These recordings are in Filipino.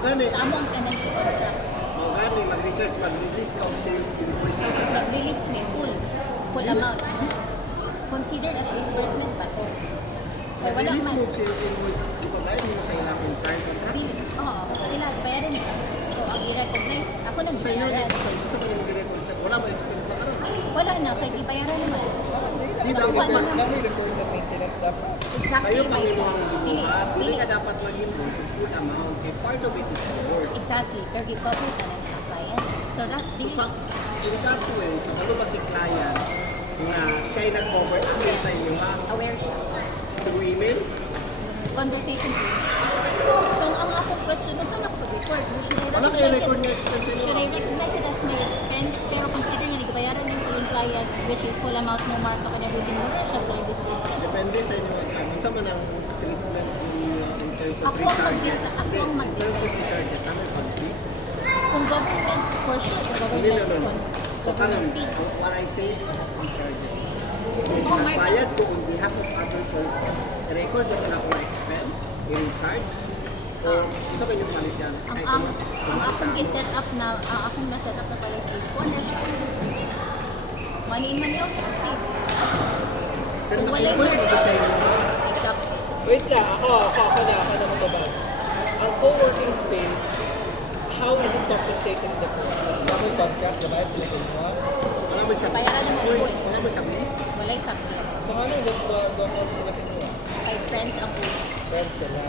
gani. Sa amo ang tenancy contract. O gani, mag-release ka o sales invoice. Mag-release ni full amount. Considered as disbursement ba to? Kaya wala Release man. mo sales invoice, ipadayon mo sa ilang entire contract. Oo, sila, bayaran nila. So, ang i-recognize, ako So sa inyo, nagbayaran. sa pa yung mag-record check, wala ba expense na karon? Wala na, kaya ibayaran naman. Di dapat Wala. Kami report sa maintenance dapat. Exactly. Sa'yo my Panginoon point. ang libuhat, dili ka dapat mag-invoice yung full amount, kaya part of it is yours. Exactly. They're recovered na lang sa client. So, that, So sa, in that way, kapag ba si client na siya'y nag-cover again sa inyo ha, aware siya. through email, Conversation. So, ang akong question, saan ako pag-record? wala kayo record na expense sa inyo. Should I recognize it as my expense? Pero considering yung nagbayaran ng full client, which is full amount mo, mark ka na everything mo, siya tayo disbursement. Depende sa inyo, kung saan man ang treatment in terms of Ako ang recharges. mag-decide. Ako ang In terms of mag-decide. recharges, kami policy. Kung government, for sure, kung Hindi government, naman. So karon, government fee. what I say about recharges, Oh, kung my nagbayad ko on behalf of other person, i-record ba ko na akong expense, i-recharge, o isa ba yung policy yan? Ang, Kahit ang, kung ang ano akong sa- i-set up na, ang akong na-set up na pala is corner siya. Money in, money out. Kasi, Pero kung naka-invoice mo ba sa inyo? Exact. Wait lang, ako na mataba. Ang co-working space, how is it compensated in the first place? Sa may contract, nabayad sila sa inyo? Wala ba sa Bayaran naman Uy, po eh. wala ba sa bilis? Walay saklis. So ano yung go-account sila sa inyo? Kay friends ang owner. Friends sila.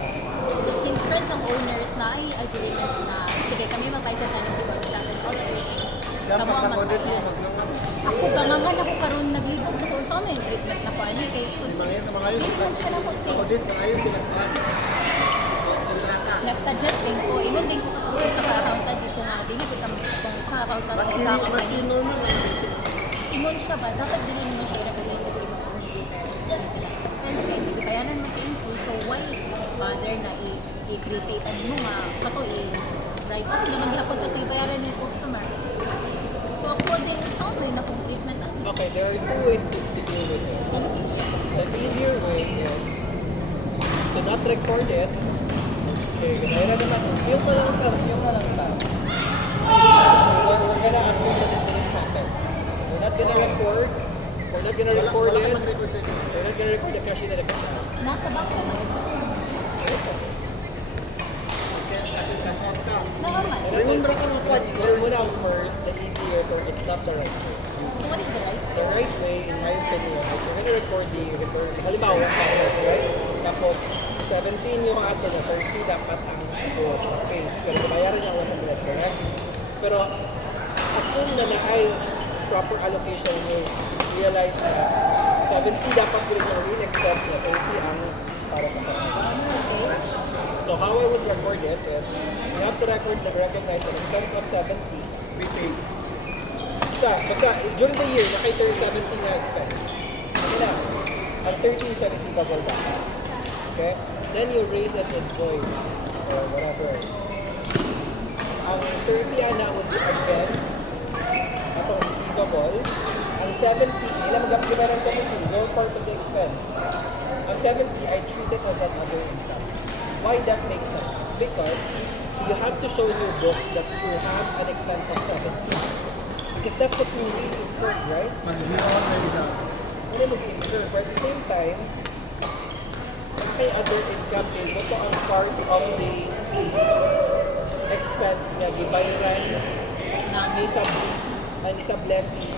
So since friends ang owners na ay agreement na sige kami magbayad sa tenancy contract and all everything. Kaya Kamo pag ang nag-audit mo, magbayad. magnangan. Ako kamangan ako karon naglibog na sa may agreement na ko ani kay Di mga yan, mga kayo, Libog siya na po sa si audit, mga kayo sila pa. Kontrata. nag-suggest din ko, ingon din ko katong sa ka-accountant dito nga, dili ko kami kung sa accountant sa Maski isa maski company. normal lang basic. Ingon siya ba, dapat dili nimo siya i-recognize as imong own repair. Expense kay hindi bayaran mo sa info, so why bother na i-prepay pa nimo nga kato i-write off naman gihapon to sa bayaran ng customer. So ako din sa may na kung treatment na. Okay, there are two ways to deal with it. The easier way is to not record it. Okay, kaya naman, yung na lang tayo. We're gonna assume that it didn't happen. We're not gonna record. We're not gonna record Wala ka it. mag-record sa inyo. We're not gonna record the cash in and the cash out. Nasa bangko man. Kaya cash out ka. Naman. Remundra ka ng kwan. Muna first, the easier, but it's not the right way. So what is the right? The right way, in my opinion, is you're gonna record the record. Halimbawa, right? Tapos, 17 yung ato na 30 dapat ang support space. Pero bayaran niya 100, correct? Pero, assume na ay proper allocation you realize na 70 dapat yun yung real expense na 30 ang para sa pamilya. So how I would record it is, you have to recognize an expense of 70. Prepaid. Basta, during the year, nakay 70 nga expense. Ano na? Ang 30 is a receivable dapat. Okay? Then you raise an invoice or whatever. Ang 30 na would be advance. Atong receivable. Ang 70, ilang mag-apply ng 70, no part of the expense. Ang 70, I treat it as another income. Why that makes sense? Because you have to show in your book that you have an expense of 70. Because that's what you really incurred, right? Mag-zero out na siya. Ano mag-incur? But at the same time, ang kay other income din, ito ang part of the expense na gibayaran ng isa isa blessing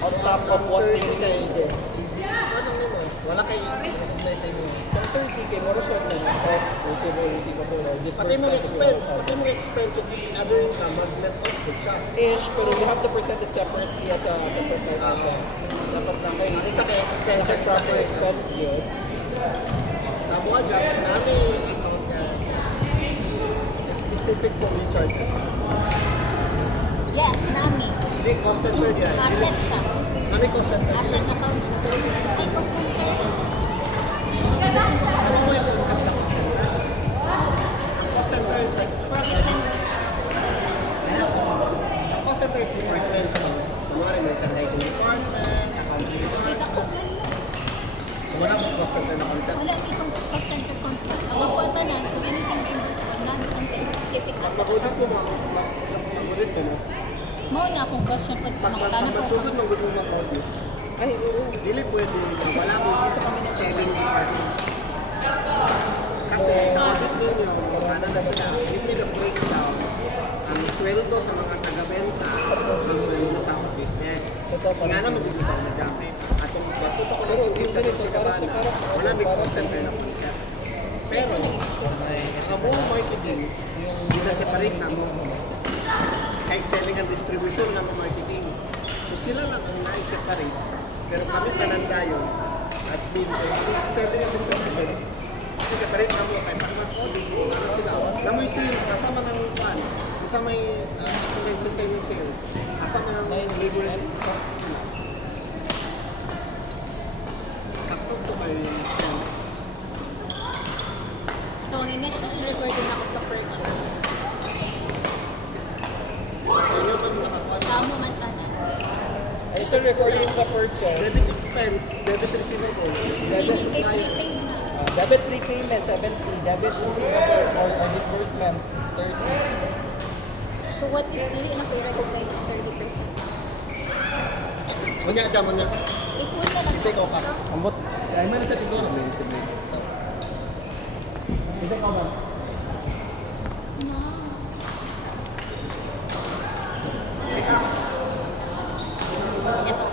on top of what they need. Easy. Ano naman? Wala kayo i-recognize sa inyo. So 30K, more siya na off receivable or Pati mong expense, other income, mag-net off din siya. ish, pero you have to present it separately as a separate item. Dapat na kay Ang isa kay expense, ang isa proper kay expense yun. Sa mga dyan, namin account niya specific for recharges. Yes, nami. Hindi, cost center yan. Asset siya. Kami cost center. Asset account siya. Ay, cost center. Ano mo yung concept sa cost center? Ang cost center is like, Profit center. ang cost center is department. So, kunwari merchandising department, accounting department. So, wala pong cost center na concept. Wala itong cost center concept. Ang makuha pa na, kung anything reimbursable, namin ang sa specific na sa Magudit mo magudit ka no? Mao na akong question po makatana po Magsugod magudit mo mag-audit. ay oo Dili pwede wala mo selling department. Kasi sa audit ninyo, ano na sila, give me the breakdown. Ang sweldo sa mga taga-benta, ang sweldo sa offices. Nga na mag-ibisa na dyan. At kung batuto ko lang sugit sa Chicabana, wala may concept na concept. Pero, ang buong marketing, yung na-separate na mo, kay selling and distribution ng marketing. So sila lang ang na-separate. Pero kami tananda yun, at selling and distribution, kasi separate na mo, kay pag mag-audit, ano sila, namoy sales, kasama ng pan, kasama may expenses sa yung sales, kasama ng labor and costs nila. Sakto to kay so ang initial recording ako sa purchase sa inyo pa nakakuha. tamo man tanan Ay, so recording sa purchase. Debit expense, debit receivable, debit supply. Debit prepayment 70, debit receivable or disbursement 30. so what if dili na ko i-recognize ang 30% Munya dyan, munya. if full na lang Check out ka. Ambot. Ay, man sa siguro. Ito ka ba? na ito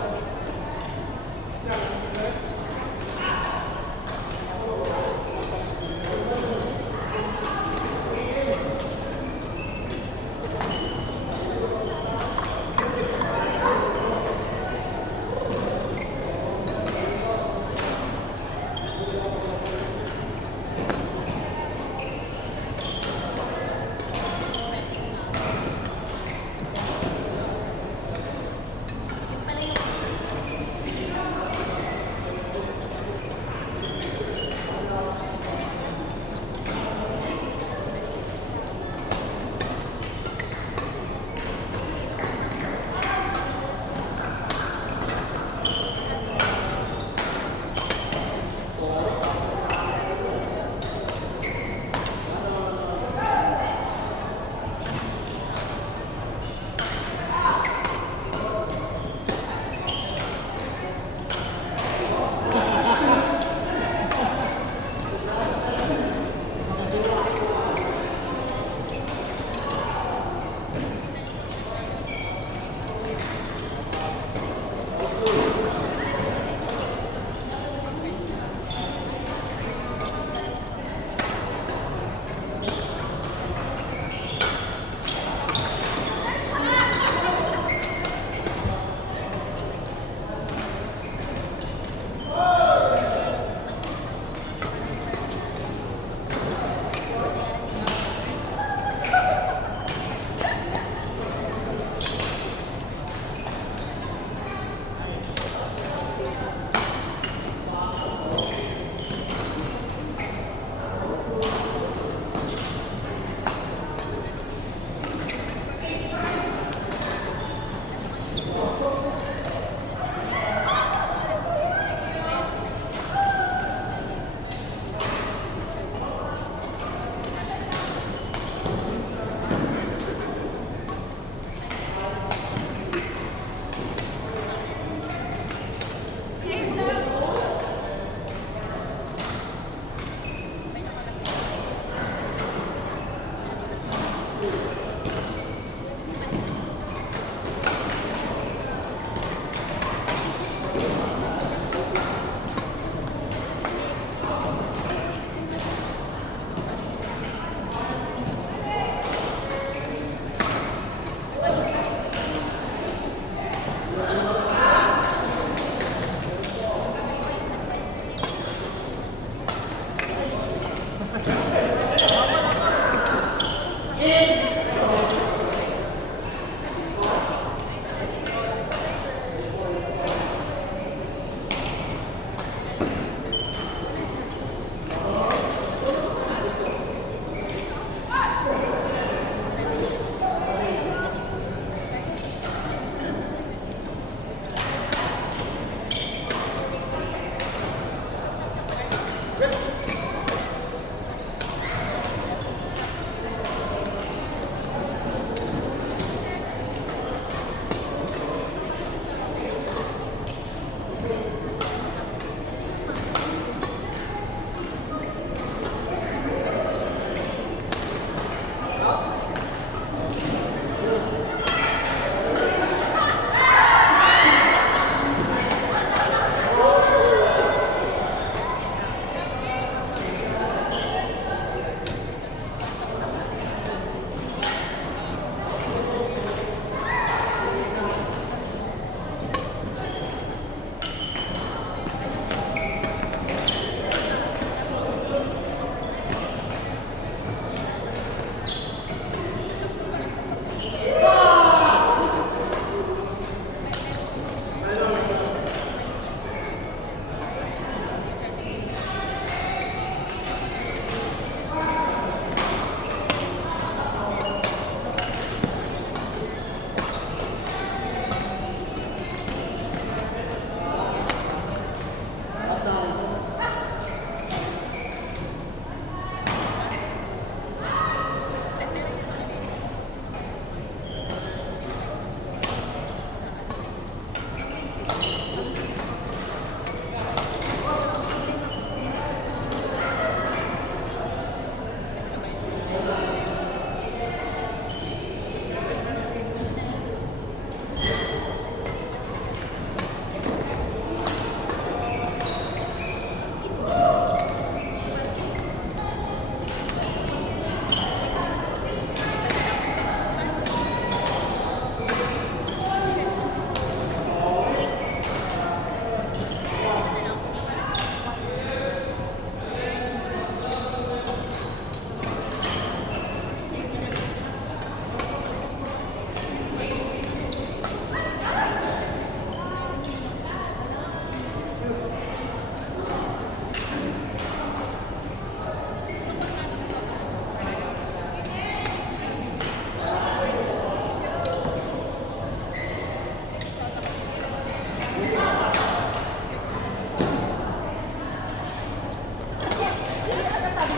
Yes.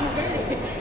mo girl eh.